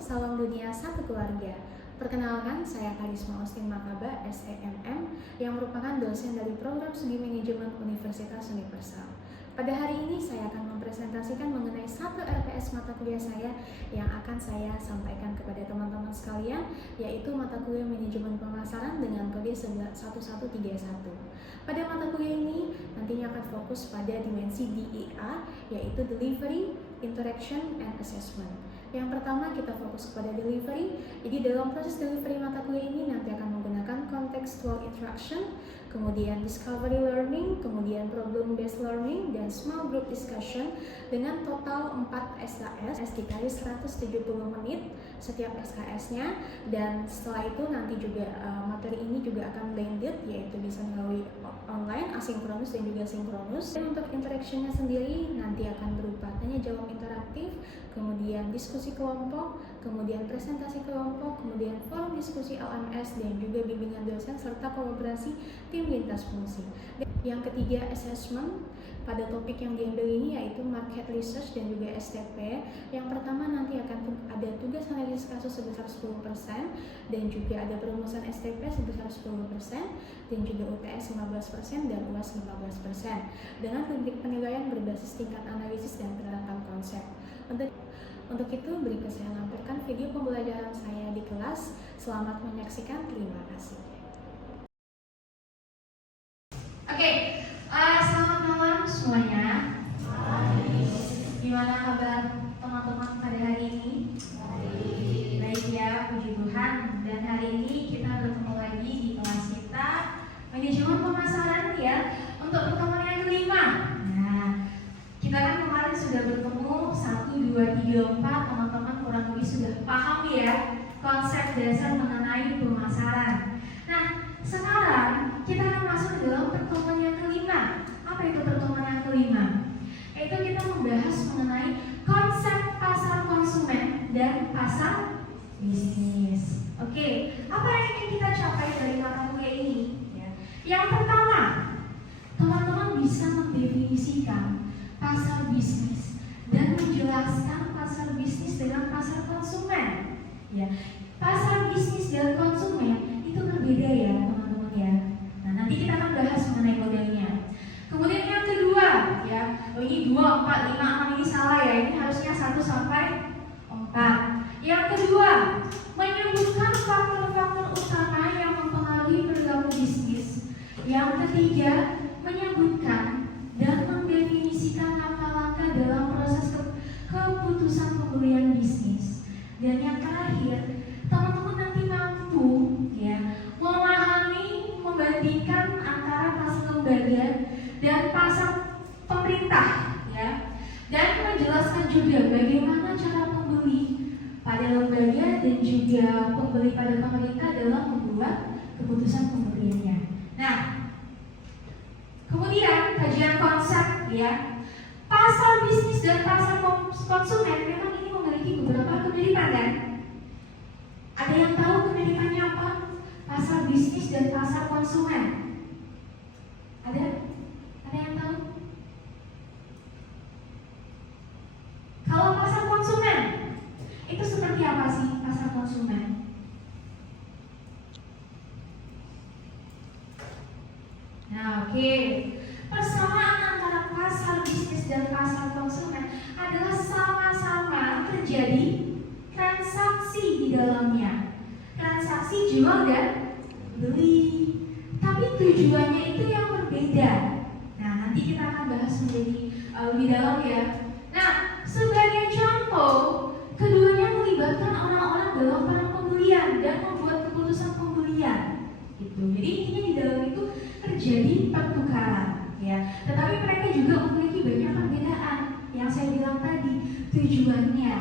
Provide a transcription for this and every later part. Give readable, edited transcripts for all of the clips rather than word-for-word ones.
salam dunia satu keluarga. Perkenalkan, saya Karisma Austin Makaba, SEMM, yang merupakan dosen dari Program Studi Manajemen Universitas Universal. Pada hari ini saya akan mempresentasikan mengenai satu RPS mata kuliah saya yang akan saya sampaikan kepada teman-teman sekalian, yaitu mata kuliah Manajemen Pemasaran dengan kode 1131. Pada mata kuliah ini nantinya akan fokus pada dimensi DEA, yaitu Delivery, Interaction, and Assessment. Yang pertama kita fokus kepada delivery. Jadi dalam proses delivery mata kuliah ini nanti akan menggunakan contextual interaction, kemudian discovery learning, kemudian problem based learning, dan small group discussion dengan total 4 SKS dikali 170 menit setiap SKS-nya. Dan setelah itu nanti juga materi ini juga akan blended, yaitu bisa melalui online, asinkronus dan juga sinkronus. Dan untuk interaction-nya sendiri nanti akan berupa tanya jawab interaktif, kemudian diskusi kelompok, kemudian presentasi kelompok, kemudian forum diskusi LMS, dan juga bimbingan dosen serta kolaborasi tim lintas fungsi. Yang ketiga, assessment. Pada topik yang diambil ini yaitu market research dan juga STP. Yang pertama nanti akan ada tugas analisis kasus sebesar 10% dan juga ada perumusan STP sebesar 10% dan juga UTS 15% dan UAS 15% dengan teknik penilaian berbasis tingkat analisis dan penerapan konsep. Untuk itu berikut saya lampirkan video pembelajaran saya di kelas. Selamat menyaksikan, terima kasih. Selamat malam semuanya. Gimana kabar teman-teman pada hari ini? Baik ya, puji Tuhan. Dan hari ini kita bertemu lagi di kelas kita Manajemen Pemasaran ya, untuk pertemuan yang kelima. Nah, kita kan kemarin sudah bertemu 1, 2, 3, 4. Teman-teman kurang lebih sudah paham ya konsep dasar mengenai pemasaran. Nah, sekarang kita akan masuk ke dalam pertemuan yang kelima. Apa itu pertemuan yang kelima? Yaitu kita membahas mengenai konsep pasar konsumen dan pasar bisnis. Oke, apa yang ingin kita capai dari mata kuliah ini? Yang pertama, teman-teman bisa mendefinisikan pasar bisnis dan menjelaskan pasar bisnis dengan pasar konsumen. Ya, pasar bisnis dan konsumen itu berbeda ya teman-teman ya. Nah, nanti kita akan bahas mengenai modelnya. Kemudian yang kedua ya, ini 2, 4, 5, 6 ini salah ya. Ini harusnya 1 sampai 4. Yang kedua, menyebutkan faktor-faktor utama yang mempengaruhi perilaku bisnis. Yang ketiga, menyebutkan dan mendefinisikan langkah-langkah dalam proses keputusan pembelian bisnis. Dan yang terakhir, teman-teman nanti mampu ya memahami, membandingkan antara pasar lembaga dan pasar pemerintah ya, dan menjelaskan juga bagaimana cara pembeli pada lembaga dan juga pembeli pada pemerintah dalam membuat keputusan pembeliannya. Nah, kemudian kajian konsep ya, pasar bisnis dan pasar konsumen memang ini memiliki beberapa kemiripan kan? Ada yang tahu kemiripannya apa? Pasar bisnis dan pasar konsumen. Ada yang tahu? Kalau pasar konsumen itu seperti apa sih pasar konsumen? Nah, oke. Persamaan antara pasar bisnis dan pasar konsumen adalah sama-sama terjadi transaksi di dalamnya. Transaksi jual dan beli. Tapi tujuannya itu yang berbeda. Nah, nanti kita akan bahas menjadi lebih dalam ya. Nah, sebagai contoh, keduanya melibatkan orang-orang dalam pembelian dan membuat keputusan pembelian. Gitu. Jadi intinya di dalam itu terjadi pertukaran ya. Tetapi mereka juga memiliki banyak perbedaan yang saya bilang tadi. Tujuannya,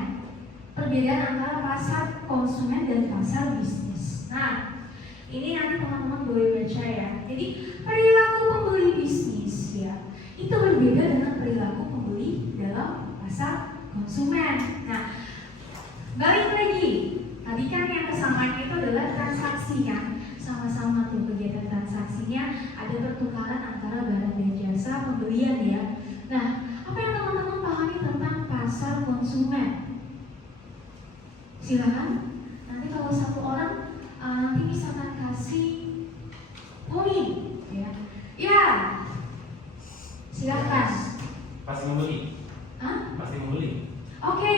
perbedaan antara pasar konsumen dan pasar bisnis. Nah, ini nanti teman-teman boleh baca ya. Jadi perilaku pembeli bisnis ya itu berbeda dengan perilaku pembeli dalam pasar konsumen. Nah, balik lagi, tadi kan yang kesamaannya itu adalah transaksinya. Sama-sama tuh kegiatan transaksinya ada pertukaran antara barang dan jasa pembelian ya. Nah, apa yang teman-teman pahami tentang pasar konsumen? Silakan. Nanti kalau satu orang nanti misalkan kasih poin, ya. Ya. Silakan. Pasti membeli. Hah? Pasti membeli. Oke,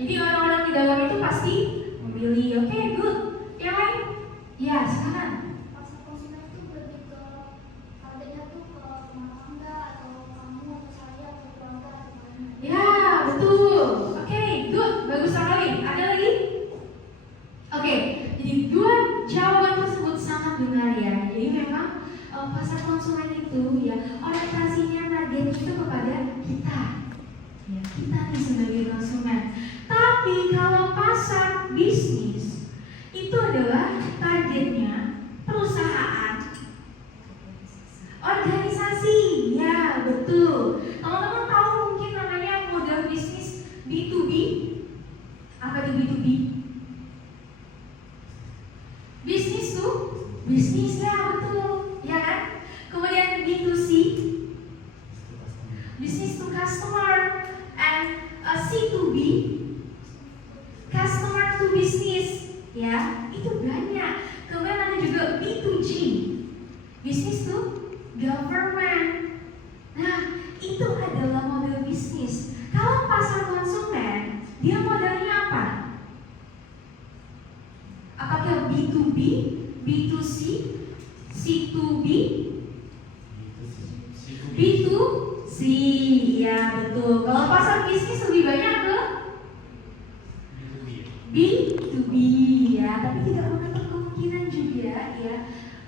jadi orang-orang di dalam itu pasti membeli. Oke, good. Yang lain? Ya, silakan. Pasar konsumen itu lebih ke harganya tuh ke rumah atau kamu atau saya atau keluarga atau gimana? Ya, betul. Oke, good. Bagus sekali. Ada lagi? Oke, jadi dua jawaban tersebut sangat benar ya. Jadi memang pasar konsumen itu ya orientasinya target itu kepada kita. Ya, kita nih sebagai konsumen. Tapi kalau pasar bisnis itu adalah targetnya perusahaan, organisasi. Ya, betul. Teman-teman tahu mungkin namanya model bisnis B2B. Apa itu B2B? Bisnis tuh, bisnis ya betul, ya kan? Kemudian B2C, business to customer, and C2B, customer to business, ya itu banyak. Kemudian ada juga B2G, business to government. Nah, itu adalah model bisnis. Kalau pasar konsumen, dia modelnya apa? Apakah B2B, B2C, C2B, B2C? Ya betul. Kalau pasar bisnis lebih banyak ke B2B ya, tapi tidak menutup kemungkinan juga ya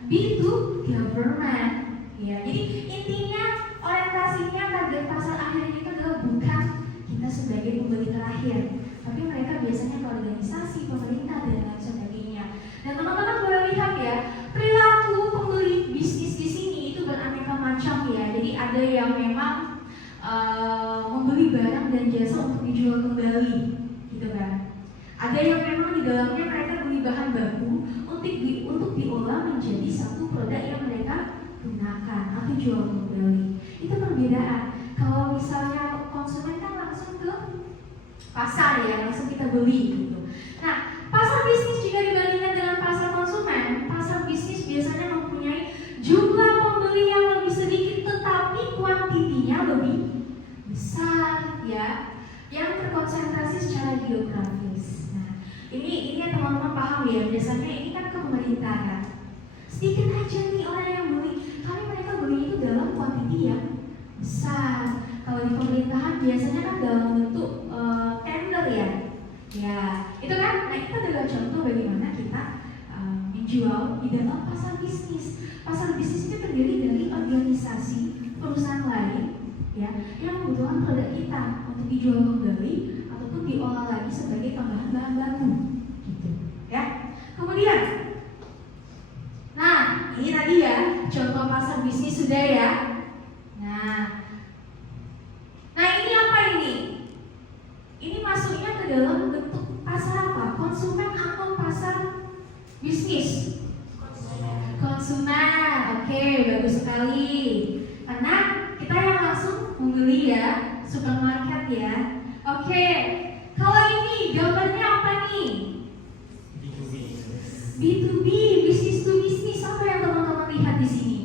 B2 government ya. Jadi intinya orientasinya target pasar akhirnya itu adalah bukan kita sebagai pembeli terakhir, tapi mereka biasanya ke organisasi, pemerintah dan lain sebagainya. Dan teman-teman boleh lihat ya, perilaku pembeli bisnis di sini itu beraneka macam ya. Jadi ada yang memang membeli barang dan jasa untuk dijual kembali, gitu kan. Ada yang memang di dalamnya mereka beli bahan baku untuk diolah menjadi satu produk yang mereka gunakan atau jual kembali. Itu perbedaan. Kalau misalnya konsumen kan langsung ke pasar ya, langsung kita beli gitu. Nah, pasar bisnis jika dibandingkan dengan pasar konsumen, pasar bisnis biasanya mempunyai jumlah pembeli yang lebih sedikit tetapi kuantitinya lebih besar ya, yang terkonsentrasi secara geografis. Nah, ini yang teman-teman paham ya, biasanya ini kan ke pemerintahan. Sedikit aja nih orang yang beli, tapi mereka beli itu dalam kuantiti yang besar. Kalau di pemerintahan biasanya kan dalam bentuk tender ya. Ya, itu kan. Nah, itu adalah contoh bagaimana kita menjual di dalam pasar bisnis. Pasar bisnis itu terdiri dari organisasi perusahaan lain ya yang membutuhkan produk kita untuk dijual kembali ataupun diolah lagi sebagai tambahan bahan baku gitu ya. Kemudian nah, ini tadi ya contoh pasar bisnis sudah ya. Nah ini apa ini? Ini masuknya ke dalam bentuk pasar apa? Konsumen atau pasar bisnis? Konsumen. Oke, bagus sekali. Karena kita yang langsung membeli ya, supermarket ya. Oke, kalau ini gambarnya apa nih? B2B, business to business. Apa yang teman-teman lihat di sini?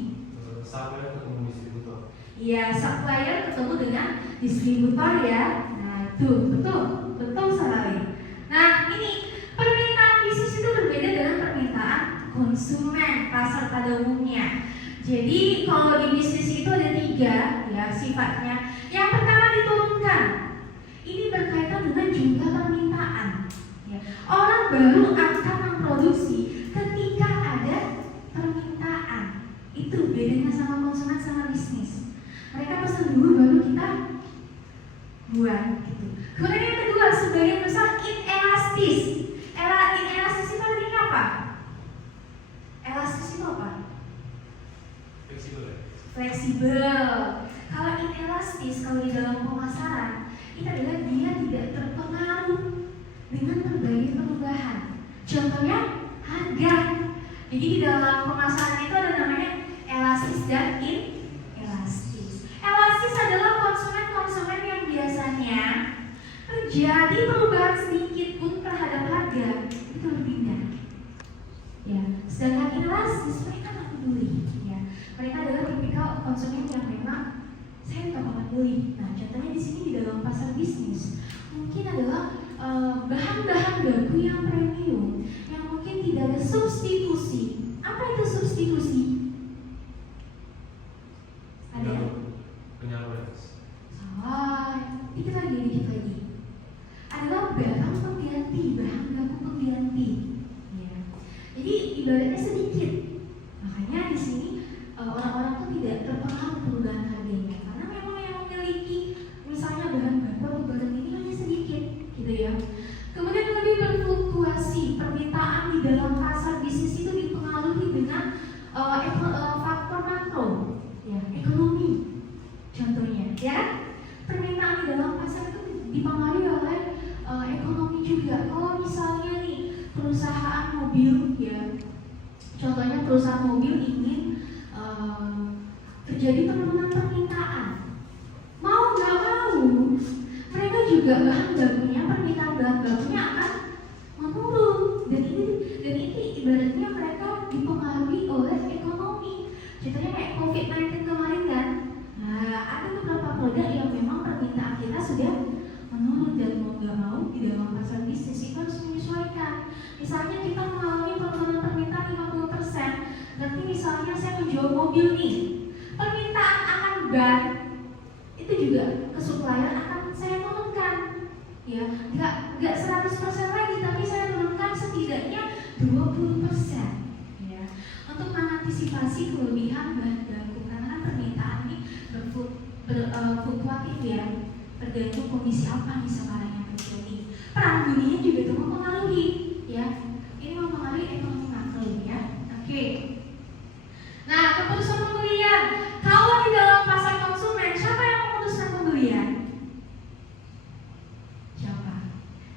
Supplier ketemu distributor. Iya, supplier ketemu dengan distributor ya. Nah, itu betul sekali. Nah, ini permintaan bisnis itu berbeda dengan permintaan konsumen pasar pada umumnya. Jadi kalau di bisnis itu ada 3 ya sifatnya. Yang pertama diturunkan. Ini berkaitan dengan jumlah permintaan. Ya. Orang baru akan memproduksi ketika ada permintaan. Itu bedanya sama konsumen sama bisnis. Mereka pesan dulu baru kita buat gitu. Kemudian yang kedua sebagian besar inelastis. Inelastis itu artinya apa? Elastis itu apa? Fleksibel. Kalau inelastis, kalau di dalam pemasaran, itu adalah dia tidak terpengaruh dengan berbagai perubahan. Contohnya harga. Jadi di dalam pemasaran itu ada namanya elastis dan inelastis. Elastis adalah konsumen-konsumen yang biasanya terjadi perubahan sedikit pun terhadap harga jelas mereka nggak peduli, ya. Mereka adalah tipikal konsumen yang memang saya nggak akan beli. Nah, contohnya di sini di dalam pasar bisnis mungkin adalah bahan-bahan baku yang premium, yang mungkin tidak ada substitusi. Apa itu substitusi? Ada ya? Penyalur. Salah. Dikit lagi. Adalah barang pengganti, bahan baku pengganti. Ya. Jadi ibaratnya sedikit. Makanya di sini orang-orang tuh tidak terpengaruh perubahan harganya, karena memang yang memiliki misalnya bahan baku atau barang ini hanya sedikit, gitu ya. Kemudian lebih berfluktuasi, permintaan di dalam pasar bisnis itu dipengaruhi dengan faktor makro, ya, ekonomi. Contohnya, ya, permintaan di dalam pasar itu dipengaruhi oleh ekonomi juga. Kalau misalnya nih perusahaan mobil, ya, contohnya perusahaan mobil ingin terjadi penurunan permintaan, mau nggak mau, mereka juga bahan bakunya, permintaan bahan bakunya akan menurun. Dan ini ibaratnya mereka dipengaruhi oleh ekonomi. Contohnya kayak COVID-19 kemarin kan, nah, ada beberapa produk yang memang permintaan kita sudah menurun, dan mau nggak mau di dalam pasar bisnis itu harus menyesuaikan. Misalnya kita mengalami penurunan permintaan 50%, berarti misalnya saya menjual mobil nih, permintaan akan ban itu juga ke supplier akan saya turunkan, ya, nggak 100% lagi, tapi saya turunkan setidaknya 20%, ya, untuk mengantisipasi kelebihan bahan baku, karena kan permintaan ini berfluktuatif, ya, tergantung kondisi apa nih sekarang yang terjadi. Perang dunia juga itu mempengaruhi, ya, ini mempengaruhi ekonomi makro, ya. Oke. Nah, keputusan pembelian. Kalau di dalam pasar konsumen, siapa yang memutuskan pembelian? Siapa?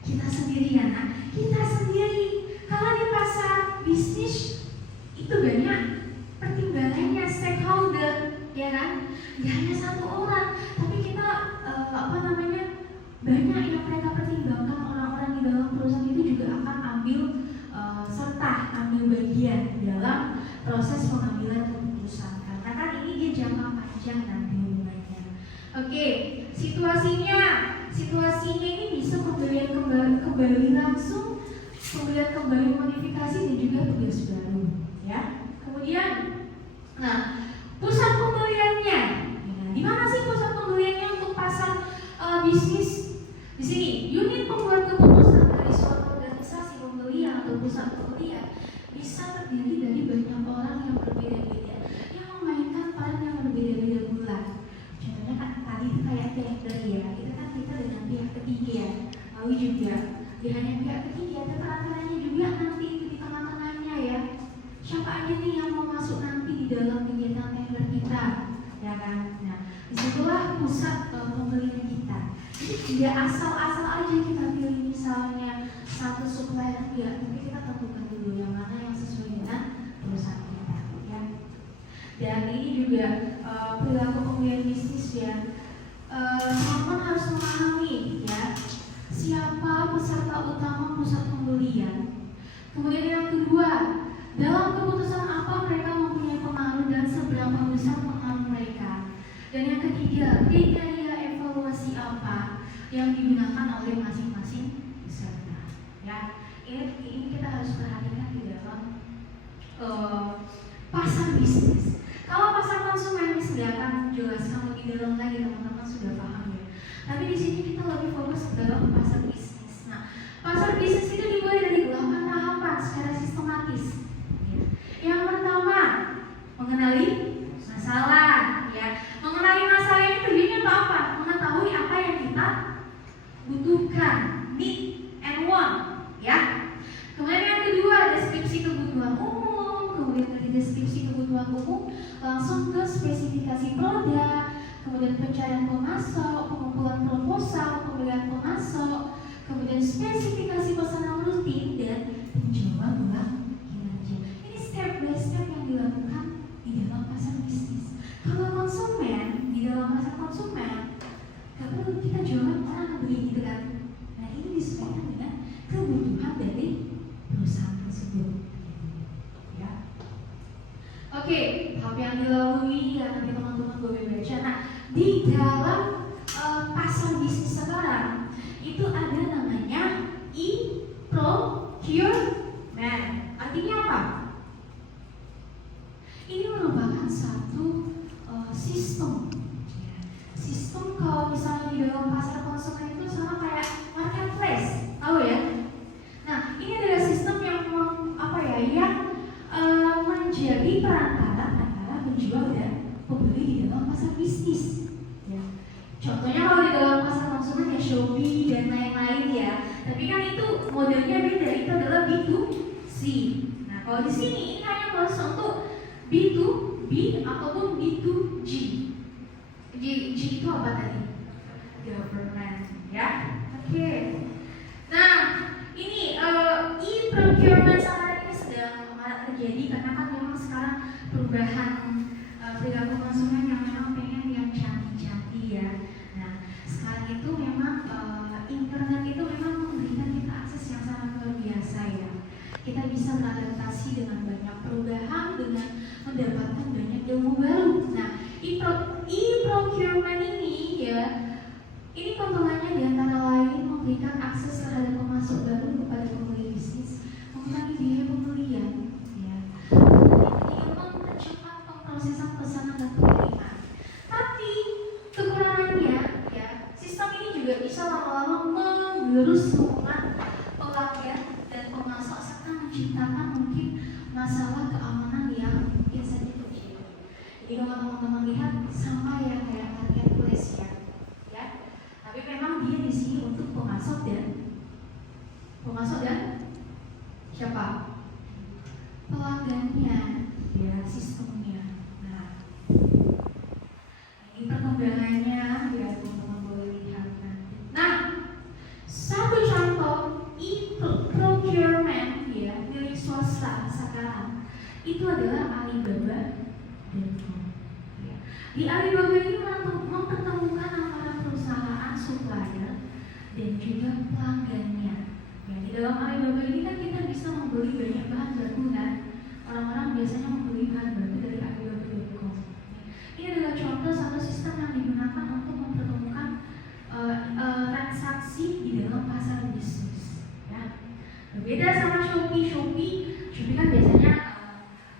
Kita sendiri, ya, nah. Kita sendiri. Kalau di pasar bisnis itu banyak pertimbangannya, stakeholder, ya kan? Gak hanya satu orang, tapi kita banyak yang mereka pertimbangkan. Orang-orang di dalam perusahaan itu juga akan ambil bagian dalam proses pengambilan keputusan, karena kan ini dia jangka panjang nanti hubungannya. Oke, situasinya ini bisa pembelian kembali langsung, pembelian kembali modifikasi, dan juga tugas baru, ya. Kemudian, nah, pusat pembeliannya, di mana sih pusat pembeliannya untuk pasar bisnis? Di sini, unit pembuat keputusan dari suatu organisasi pembelian atau pusat pembelian bisa terdiri dari banyak orang yang berbeda-beda, yang memainkan peran yang berbeda-beda pula. Contohnya kan tadi kayak tadi, ya, kita dengan pihak ketiga, lalu juga di hanya pihak ketiga, ada peran-perannya juga nanti di tengah-tengahnya, ya. Siapa aja nih yang mau masuk nanti di dalam kegiatan tender kita, ya kan? Nah, disitulah pusat pembelian kita. Jadi tidak asal-asal aja kita pilih misalnya satu supplier, ya, tapi kita tentukan dulu yang mana yang sesuai dengan perusahaan kita, ya. Dan ini juga perilaku pembelian bisnis, ya. Teman-teman harus memahami, ya, siapa peserta utama pusat pembelian. Kemudian yang kedua, dalam keputusan apa mereka mempunyai pengaruh dan seberapa besar pengaruh mereka. Dan yang ketiga, kriteria evaluasi apa yang digunakan oleh masing-masing peserta, ya. Ini kita harus perhatikan di dalam pasar bisnis. Kalau pasar konsumen ini sudah akan jelaskan lebih dalam lagi, teman-teman sudah paham, ya. Tapi di sini kita lebih fokus ke dalam pasar bisnis. Nah, pasar bisnis itu dimulai dari 8 tahapan secara sistematis. Yang pertama, mengenali masalah, ya. Mengenali masalah ini tujuannya untuk apa? Mengetahui apa yang kita butuhkan, need and want, ya. Kemudian yang kedua, deskripsi kebutuhan umum. Kemudian dari deskripsi kebutuhan umum langsung ke spesifikasi produk, kemudian pencarian pemasok, pengumpulan proposal, pemilihan pemasok, kemudian spesifikasi pesanan rutin, dan penjualan ulang kinerja. Ini step by step yang dilakukan di dalam pasar bisnis. Kalau konsumen, di dalam pasar konsumen, gak perlu kita jualan, orang beli, gitu kan. Nah, ini disesuaikan dengan kebutuhan dari perusahaan tersebut, ya. Oke, tahap yang dilalui ya nanti teman-teman boleh baca. Nah, di dalam pasar bisnis sekarang itu ada namanya e-procurement. Artinya apa? Ini merupakan satu sistem. Sistem kalau misalnya di dalam pasar konsumen itu sama kayak marketplace, tahu ya? Nah, ini adalah sistem yang menjadi perantara antara penjual dan pembeli di dalam pasar bisnis. Ya. Contohnya kalau di dalam pasar konsumen ya Shopee dan lain-lain ya. Tapi kan itu modelnya beda, itu adalah B2C. Nah, kalau di sini ini hanya khusus untuk B2B ataupun B2G. G itu apa tadi? Government, ya. Oke. Nah, ini e-procurement saat ini sedang terjadi karena kan memang sekarang perubahan perilaku konsumen yang memang pengen yang canggih-canggih ya. Nah, sekarang itu memang internet itu memang memberikan kita akses yang sangat luar biasa ya. Kita bisa beradaptasi dengan banyak perubahan, dengan mendapatkan banyak ilmu baru. Nah, e-procurement ini ya, ini keuntungannya diantara lain memberikan akses terhadap pemasok baru kepada pembeli bisnis, mengurangi biaya pembelian, ya, mempercepat pemrosesan pesanan dan pengiriman. Tapi kekurangannya, ya, sistem ini juga bisa lama-lama menggerus hubungan pelanggan dan pemasok serta menciptakan mungkin masalah keamanan yang mungkin saja terjadi. Jadi kalau teman-teman lihat sama ya kayak marketplace ya. Tapi memang dia di sini untuk pemasok dan siapa? Pelanggannya, ya, sistemnya. Nah, ini perkembangannya ya teman-teman boleh lihat nanti. Nah, satu contoh e-procurement ya milik swasta sekarang itu adalah Alibaba.com. Ya. Di Alibaba ini mempertemukan antara perusahaan supplier dan juga pelanggannya. Ya, di dalam Alibaba ini kan kita bisa membeli banyak bahan baku kan. Orang-orang biasanya membeli bahan baku dari Alibaba.com. Ini adalah contoh satu sistem yang digunakan untuk mempertemukan transaksi di dalam pasar bisnis. Ya. Berbeda sama Shopee kan biasanya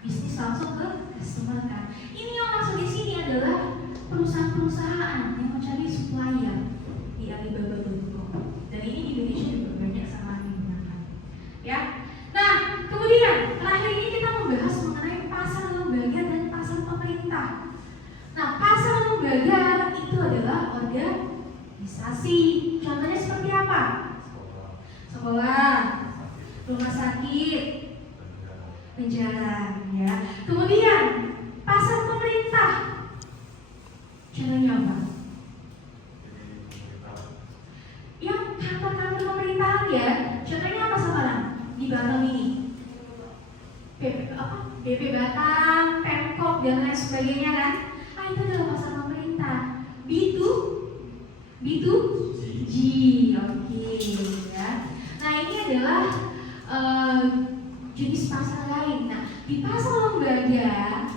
bisnis langsung ke customer kan. Ini yang masuk di sini adalah perusahaan-perusahaan yang mencari supplier di Alibaba.com. Dan ini di Indonesia juga banyak sangat digunakan. Ya. Nah, kemudian terakhir ini kita membahas mengenai pasar lembaga dan pasar pemerintah. Nah, pasar lembaga itu adalah organisasi. Contohnya seperti apa? Sekolah, rumah sakit, penjara, ya. Kemudian pasar pemerintah. Contohnya apa? Yang kantor-kantor pemerintahan ya. Contohnya apa sekarang? Di Batam ini. BP Batam, Pemkop dan lain sebagainya kan? Itu adalah pasar pemerintah. B2G, oke, ya. Nah, ini adalah jenis pasar lain. Nah, di pasar lembaga,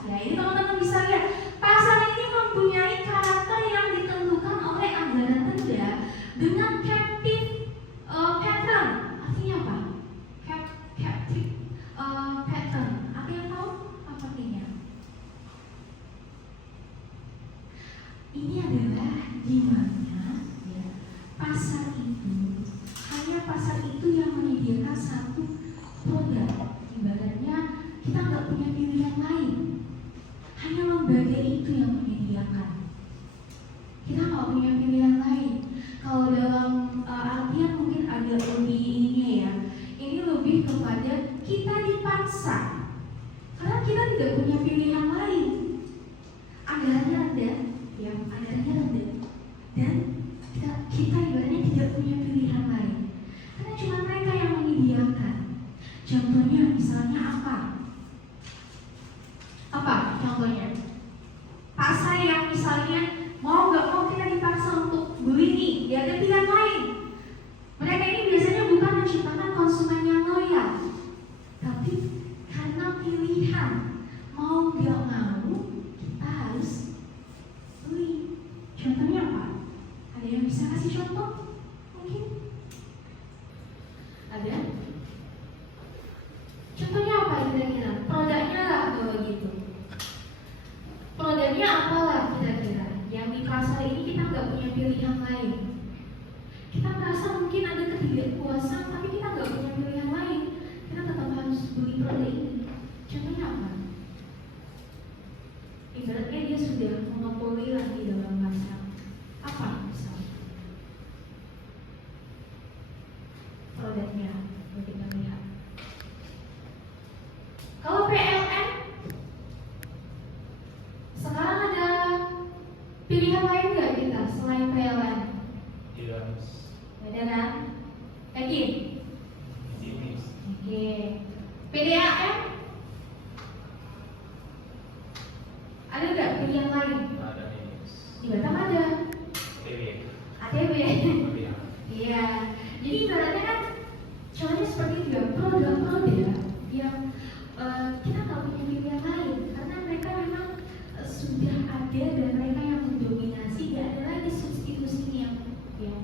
ya ini teman-teman bisa lihat, pasar ini mempunyai karakter yang ditentukan oleh anggaran denda dengan captive pattern. Artinya apa? Captive pattern. Apa yang tahu? Apa artinya? Ini adalah di mana ya, pasar itu hanya pasar itu yang menyediakan satu produk. Ibaratnya kita nggak punya pilihan lain, hanya lembaga itu yang menyediakan. Kita nggak punya pilihan lain. Kalau dalam artian mungkin ada lebih ininya ya. Ini lebih kepada kita dipaksa karena kita tidak punya pilihan lain. Anggarannya rendah, ya, anggarannya rendah, dan kita ibaratnya tidak punya pilihan lain. Karena cuma mereka yang menyediakan. Contohnya misalnya apa? Apa contohnya? Pasar yang misalnya mau nggak mau kita dipaksa untuk beli nih, dia ada pilihan lain. Mereka ini biasanya bukan menciptakan konsumen yang loyal, tapi karena pilihan mau nggak punya pilihan lain. Kita merasa mungkin ada ketidakpuasan, tapi kita nggak punya pilihan lain. Kita tetap harus beli produk ini. Contohnya apa? Ibaratnya dia sudah monopoli lagi dalam pasar. Apa misalnya? Produknya, kita lihat. Kalau PLN, sekarang ada pilihan lain nggak kita selain PLN? Tidak. Ada kan? Yakin? Bisnis. Oke. PDAM? Ada nggak pilihan lain? Ada ini. Di Batam ada. TV. ATB. Iya. Iya. Jadi ibaratnya kan contohnya seperti itu ya, produk-produk yang kita nggak punya pilihan lain karena mereka memang sudah ada dan mereka yang mendominasi, tidak ada lagi substitusinya yang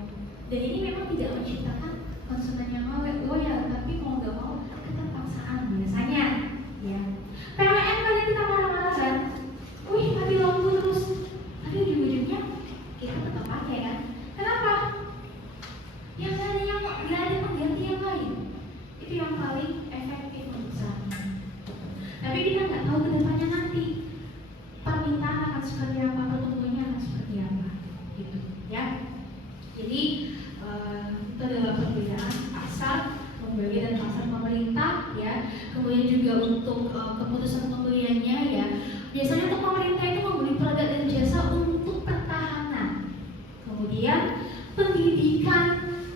dan ini memang tidak menciptakan konsumen yang loyal, tapi mau nggak mau keterpaksaan biasanya ya. PLN kali kita marah-marah kan, wih mati lampu terus, tapi ujung-ujungnya kita tetap pakai kan. Kenapa? Yang nggak ada pengganti yang lain, itu yang paling efektif untuk saat ini. Tapi kita nggak tahu kedepannya nanti permintaan akan seperti apa, pertumbuhannya akan seperti apa, gitu ya. Jadi itu adalah perbedaan pasar pembeli dan pasar pemerintah ya. Kemudian juga untuk keputusan pembeliannya ya. Biasanya untuk pemerintah itu membeli produk dan jasa untuk pertahanan, kemudian pendidikan,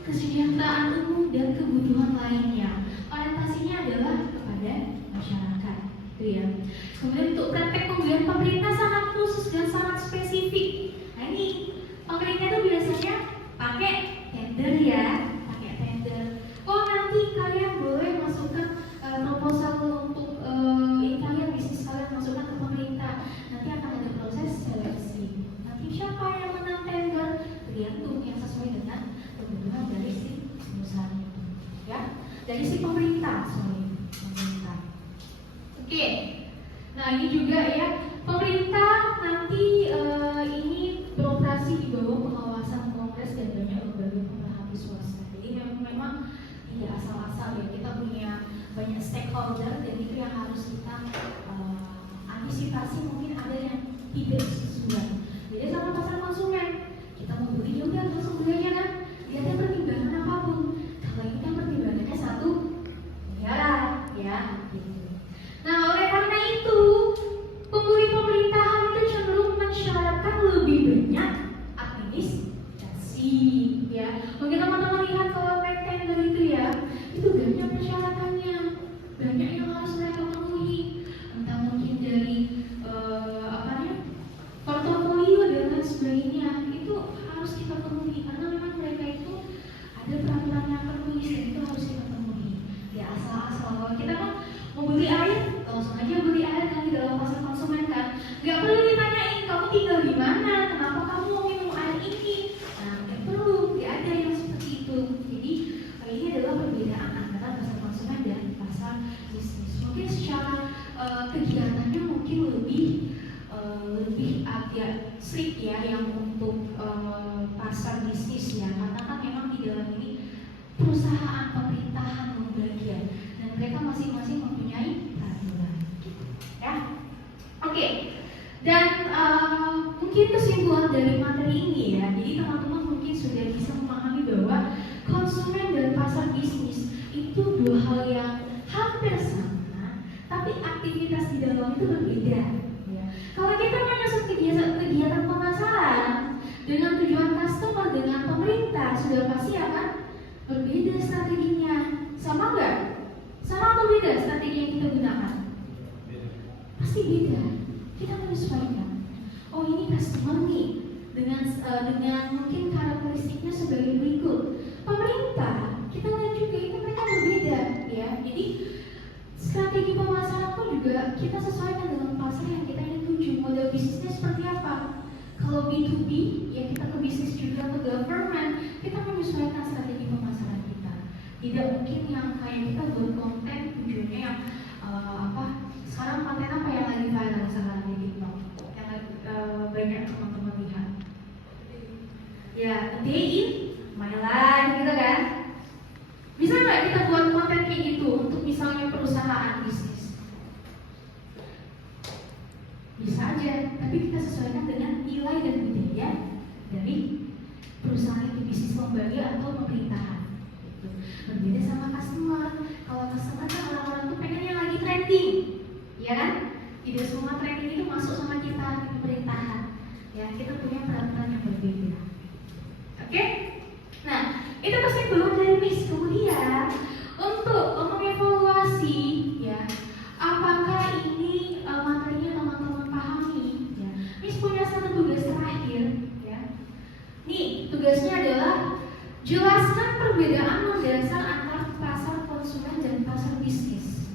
kesejahteraan umum dan kebutuhan lainnya. Orientasinya adalah kepada masyarakat, gitu ya. Kemudian untuk praktek pembelian pemerintah sangat khusus dan sangat spesifik. Nah ini pemerintah itu biasanya pakai tender ya, pakai tender. Oh nanti kalian boleh masukkan proposal untuk ini kalian bisnis kalian masukkan ke pemerintah. Nanti akan ada proses seleksi. Nanti siapa yang menang tender tergantung yang sesuai dengan kebutuhan dari si perusahaan itu, ya, dari si pemerintah, pemerintah. Oke. Nah ini juga ya, pemerintah nanti ini beroperasi di bawah pengawasan Kongres dan banyak lembaga pemerhati swasta. Jadi memang tidak asal-asal ya, kita punya banyak stakeholder dan itu yang harus kita antisipasi. Mungkin ada yang tidak sesuai. Jadi sama pasar konsumen, kita mau beli udah langsung beli aja kan, tidak ada pertimbangan apapun. Kalau ini kan pertimbangannya satu negara ya, gitu. Nah oleh karena itu pembeli pemerintahan itu cenderung mensyaratkan lebih banyak administrasi ya. Mungkin teman-teman lihat kalau back tender itu ya, itu banyak persyaratannya, banyak yang harus mereka penuhi, entah mungkin dari portofolio dan lain sebagainya. Itu harus kita penuhi karena memang mereka itu ada peraturan yang tertulis dan itu harus kita penuhi. Ya asal-asal kalau kita kan mau beli air, langsung aja beli air kan di dalam pasar konsumen kan, nggak perlu ditanyain kamu tinggal di mana, kenapa kamu mau minum air ini. Nah nggak perlu, nggak ada yang seperti itu. Jadi ini adalah perbedaan antara pasar konsumen dan pasar bisnis. Mungkin secara kegiatannya mungkin lebih agak strict ya yang untuk pasar bisnis ya, karena kan memang di dalam ini perusahaan pemerintahan lembaga dan mereka masing-masing mempunyai peraturan ya. Oke. Dan mungkin kesimpulan dari materi ini ya, jadi teman-teman mungkin sudah bisa memahami bahwa konsumen dan pasar bisnis itu dua hal yang hampir sama, tapi aktivitas di dalam itu berbeda ya. Kalau kita menyusun kegiatan pemasaran dengan tujuan customer dengan pemerintah, sudah pasti akan berbeda strateginya. Sama nggak? Sama atau beda strategi yang kita gunakan? Pasti beda. Kita menyesuaikan. Oh ini customer nih dengan mungkin karakteristiknya sebagai berikut. Pemerintah kita lihat juga itu mereka berbeda ya. Jadi strategi pemasaran pun juga kita sesuaikan dengan pasar yang kita ingin tuju. Model bisnisnya seperti apa? Kalau B2B ya kita ke bisnis juga ke government, kita menyesuaikan strategi pemasaran kita. Tidak mungkin yang kayak kita buat konten tujuannya yang sekarang konten apa yang lagi viral sekarang di TikTok yang banyak teman-teman lihat. aja, tapi kita sesuaikan dengan nilai dan budaya dari perusahaan itu, bisnis lembaga atau pemerintahan. Gitu. Berbeda sama customer. Kalau customer kan orang-orang tuh pengen yang lagi trending, ya kan? Tidak semua trending itu masuk sama kita di pemerintahan. Ya, kita punya peraturan yang berbeda. Oke? Nah, itu kesimpulan dari MIS. Kemudian untuk mengevaluasi, ya, apakah ini materinya teman-teman pahami, ya. MIS punya satu tugas terakhir, ya. Nih, tugasnya adalah jelaskan perbedaan mendasar antara pasar konsumen dan pasar bisnis.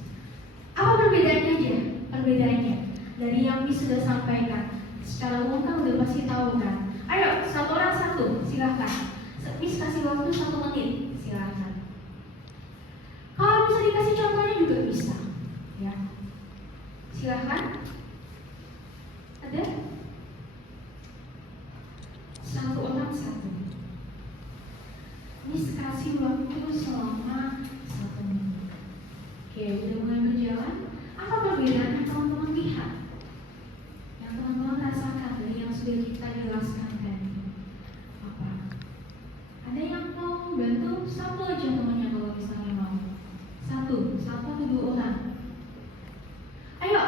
Apa perbedaannya aja? Perbedaannya dari yang MIS sudah sampaikan. Secara umum kan udah pasti tahu kan. Ayo, satu orang satu, silahkan. MIS kasih waktu 1 menit, silahkan. Kalau bisa dikasih contohnya juga bisa, ya. Silahkan. Ada? Satu orang satu. MIS kasih waktu selama 1 menit. Oke, udah mulai berjalan. Apa perbedaan yang teman-teman lihat? Yang teman-teman rasakan dari yang sudah kita jelaskan tadi? Apa? Ada yang mau bantu? Satu aja temannya kalau misalnya mau. Satu atau 2 orang? Ayo.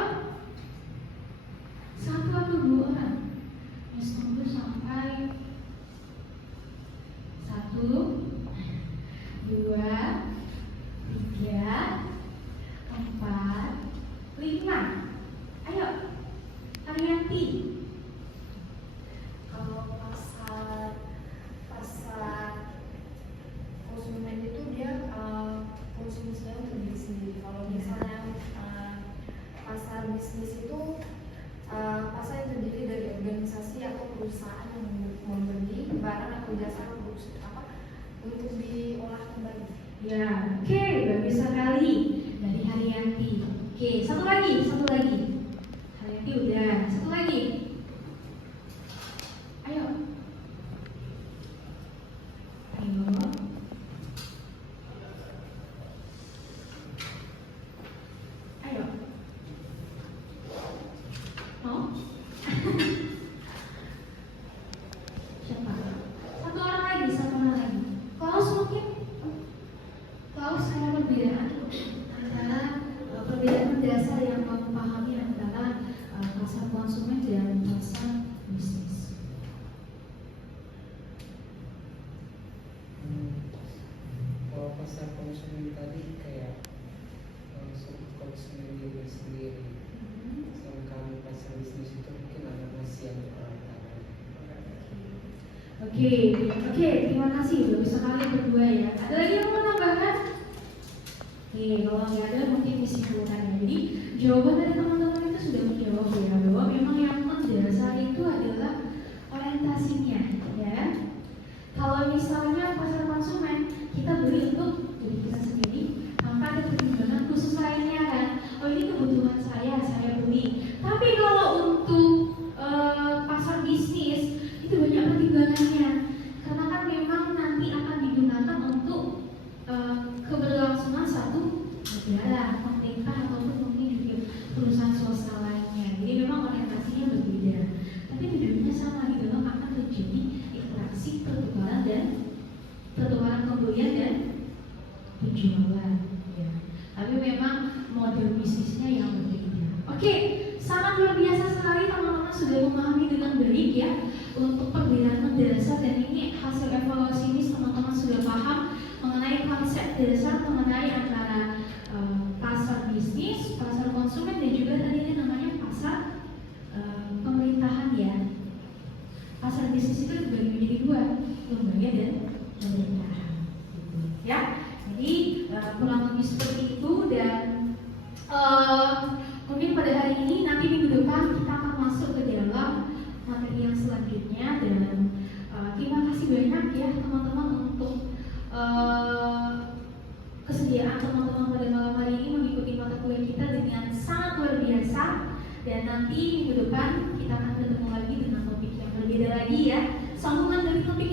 1 atau 2 orang? Miss tunggu sampai 1, 2, 3, 4, 5. Ayo, Arianti. Kalau pasar konsumen itu dia konsumsinya untuk diri sendiri. Kalau misalnya pasar bisnis itu pasar yang terdiri dari organisasi atau perusahaan yang membeli barang atau jasa untuk diolah kembali. Ya, oke, bagus sekali dari Haryanti. Oke, satu lagi. Haryanti udah, satu lagi. Ayo. Mau? Siapa? Satu orang lagi. Klaus mungkin? Klaus, ada perbedaan antara perbedaan mendasar yang kamu pahami antara pasar konsumen dan pasar bisnis. Kalau pasar konsumen tadi kayak konsumen diri sendiri, sedangkan pasar bisnis itu mungkin ada masih yang Oke, terima kasih. Bagus sekali berdua ya. Ada lagi yang mau menambahkan? Oke, kalau nggak ada mungkin disimpulkan ya. Jadi jawaban dari teman-teman itu sudah menjawab ya, bahwa memang yang mendasar itu adalah orientasinya, ya. Kalau misalnya pasar konsumen kita beli untuk diri kita sendiri, tanpa ada pertimbangan khusus lainnya kan. Oh, ini kebutuhan saya beli. Tapi kalau untuk pasar bisnis itu banyak pertimbangannya, karena kan memang nanti akan digunakan untuk keberlangsungan satu negara, pemerintah ataupun mungkin juga perusahaan swasta lainnya. Jadi memang orientasinya berbeda, tapi tujuannya sama, di dalam akan terjadi interaksi pertukaran pembelian dan penjualan. Ya. Tapi memang model bisnisnya yang berbeda. Oke, sangat luar biasa sekali teman-teman sudah memahami dengan baik ya untuk perbedaan mendasar, dan ini hasil evaluasi ini teman-teman sudah paham mengenai konsep dasar mengenai antara pasar bisnis, pasar konsumen, dan juga tadi ini namanya pasar pemerintahan ya. Pasar bisnis itu dibagi menjadi 2, lembaga dan pemerintahan. Gitu. Ya, jadi kurang lebih seperti itu, dan mungkin pada hari ini nanti minggu depan kita akan masuk ke dalam materi yang selanjutnya, dan terima kasih banyak ya teman-teman untuk kesediaan teman-teman pada malam hari ini mengikuti mata kuliah kita dengan sangat luar biasa, dan nanti minggu depan kita akan bertemu lagi dengan topik yang berbeda lagi ya, sambungan dari topik